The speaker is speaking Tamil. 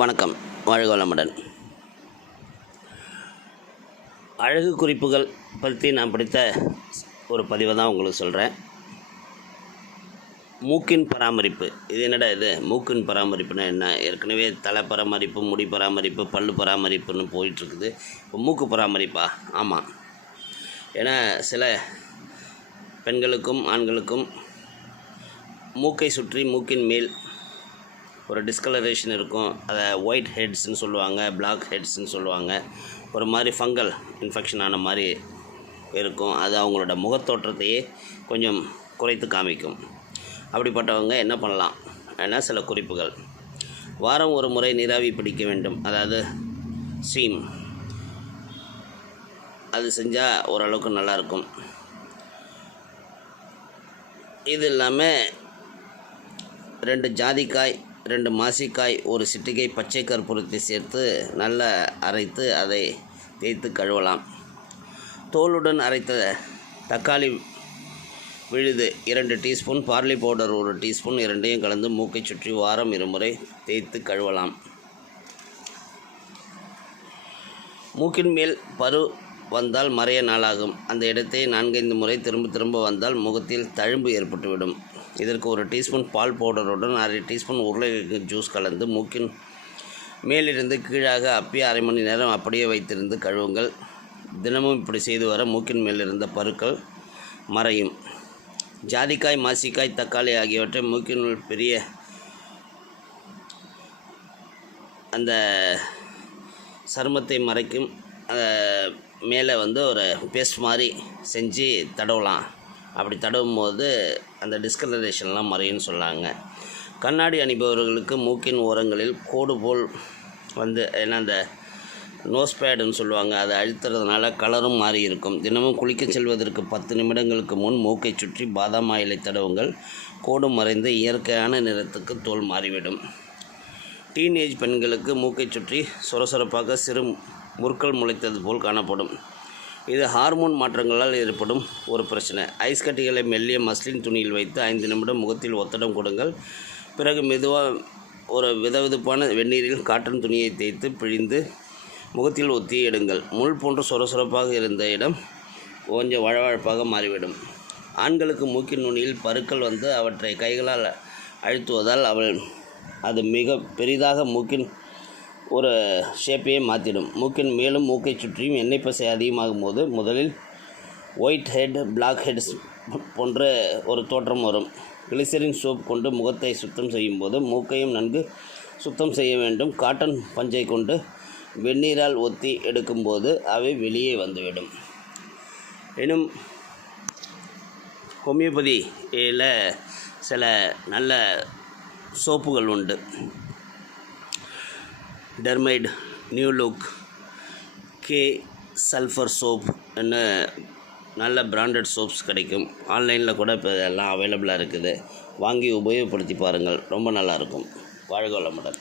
வணக்கம். வாழ்க வளமுடன். அழகு குறிப்புகள் பற்றி நான் படித்த ஒரு பதிவை தான் உங்களுக்கு சொல்கிறேன் மூக்கின் பராமரிப்பு. இது என்னடா இது? மூக்கின் பராமரிப்புனா என்ன? ஏற்கனவே தலை பராமரிப்பு முடி பராமரிப்பு பல் பராமரிப்புன்னு போயிட்டுருக்குது. இப்போ மூக்கு பராமரிப்பா? ஆமாம் ஏன்னா சில பெண்களுக்கும் ஆண்களுக்கும் மூக்கை சுற்றி மூக்கின் மேல் ஒரு டிஸ்கலரேஷன் இருக்கும். அதை ஒயிட் ஹெட்ஸ்னு சொல்லுவாங்க பிளாக் ஹெட்ஸ்னு சொல்லுவாங்க. ஒரு மாதிரி ஃபங்கல் இன்ஃபெக்ஷன் ஆன மாதிரி இருக்கும். அது அவங்களோட முகத்தோற்றத்தையே கொஞ்சம் குறைத்து காமிக்கும். அப்படிப்பட்டவங்க என்ன பண்ணலாம்? ஏன்னா சில குறிப்புகள். வாரம் ஒரு முறை நீராவி பிடிக்க வேண்டும். அதாவது ஸ்டீம் அது செஞ்சால் ஓரளவுக்கு நல்லாயிருக்கும் இது இல்லாமல் ரெண்டு ஜாதிக்காய் ரெண்டு மாசிக்காய் ஒரு சிட்டிகை பச்சை கற்பூரத்தை சேர்த்து நல்லா அரைத்து அதை தேய்த்து கழுவலாம். தோலுடன் அரைத்த தக்காளி விழுது இரண்டு டீஸ்பூன் பார்லி பவுடர் ஒரு டீஸ்பூன் இரண்டையும் கலந்து மூக்கை சுற்றி வாரம் இருமுறை தேய்த்து கழுவலாம். மூக்கின் மேல் பரு வந்தால் மறைய நாளாகும். அந்த இடத்தை நான்கைந்து முறை திரும்ப திரும்ப வந்தால் முகத்தில் தழும்பு ஏற்பட்டுவிடும். இதற்கு ஒரு டீஸ்பூன் பால் பவுடருடன் அரை டீஸ்பூன் உருளைக்கிழங்கு ஜூஸ் கலந்து மூக்கின் மேலிருந்து கீழாக அப்பி அரை மணி நேரம் அப்படியே வைத்திருந்து கழுவுங்கள். தினமும் இப்படி செய்து வர மூக்கின் மேலிருந்த பருக்கள் மறையும். ஜாதிக்காய் மாசிக்காய் தக்காளி ஆகியவற்றை மூக்கினுள் பெரிய அந்த சருமத்தை மறைக்கும் மேலே வந்து ஒரு பேஸ்ட் மாதிரி செஞ்சு தடவலாம். அப்படி தடவும் போது அந்த டிஸ்கலரேஷன்லாம் மறையும்னு சொன்னாங்க. கண்ணாடி அணிபவர்களுக்கு மூக்கின் ஓரங்களில் கோடு போல் வந்து ஏன்னா அந்த நோஸ் பேடுன்னு சொல்லுவாங்க அதை அழுத்துறதுனால கலரும் மாறி இருக்கும். தினமும் குளிக்க செல்வதற்கு பத்து நிமிடங்களுக்கு முன் மூக்கை சுற்றி பாதாம் ஆயிலை தடவுங்கள். கோடு மறைந்து இயற்கையான நிறத்துக்கு தோல் மாறிவிடும். டீனேஜ் பெண்களுக்கு மூக்கை சுற்றி சொரசொரப்பாக சிறு முற்கள் முளைத்தது போல் காணப்படும். இது ஹார்மோன் மாற்றங்களால் ஏற்படும் ஒரு பிரச்சனை. ஐஸ் கட்டிகளை மெல்லிய மஸ்லின் துணியில் வைத்து ஐந்து நிமிடம் முகத்தில் ஒத்தடம் கொடுங்கள். பிறகு மெதுவாக ஒரு விதவிதப்பான வெந்நீரில் காட்டன் துணியை தேய்த்து பிழிந்து முகத்தில் ஒத்தி எடுங்கள். முள் போன்று சொரசொரப்பாக இருந்த இடம் கொஞ்சம் வழவழப்பாக மாறிவிடும். ஆண்களுக்கு மூக்கின் நுனியில் பருக்கள் வந்து அவற்றை கைகளால் அழுத்துவதால் அவள் அது மிக பெரிதாக மூக்கின் ஒரு ஷேப்பையே மாற்றிடும் மூக்கின் மேலும் மூக்கை சுற்றியும் எண்ணெய் பசை அதிகமாகும் போது முதலில் ஒயிட் ஹெட் பிளாக் ஹெட்ஸ் போன்ற ஒரு தோற்றம் வரும். கிளிசரின் சோப் கொண்டு முகத்தை சுத்தம் செய்யும் போது மூக்கையும் நன்கு சுத்தம் செய்ய வேண்டும். காட்டன் பஞ்சை கொண்டு வெந்நீரால் ஒத்தி எடுக்கும்போது அவை வெளியே வந்துவிடும். எனும் ஹோமியோபதியில் சில நல்ல சோப்புகள் உண்டு. Termite new look K sulphur soap என்ன நல்ல பிராண்டட் சோப்ஸ் கிடைக்கும். ஆன்லைனில் கூட இப்போ எல்லாம் அவைலபிளாக இருக்குது. வாங்கி உபயோகப்படுத்தி பாருங்கள். ரொம்ப நல்லாயிருக்கும் வாழ்க வளமுடன்.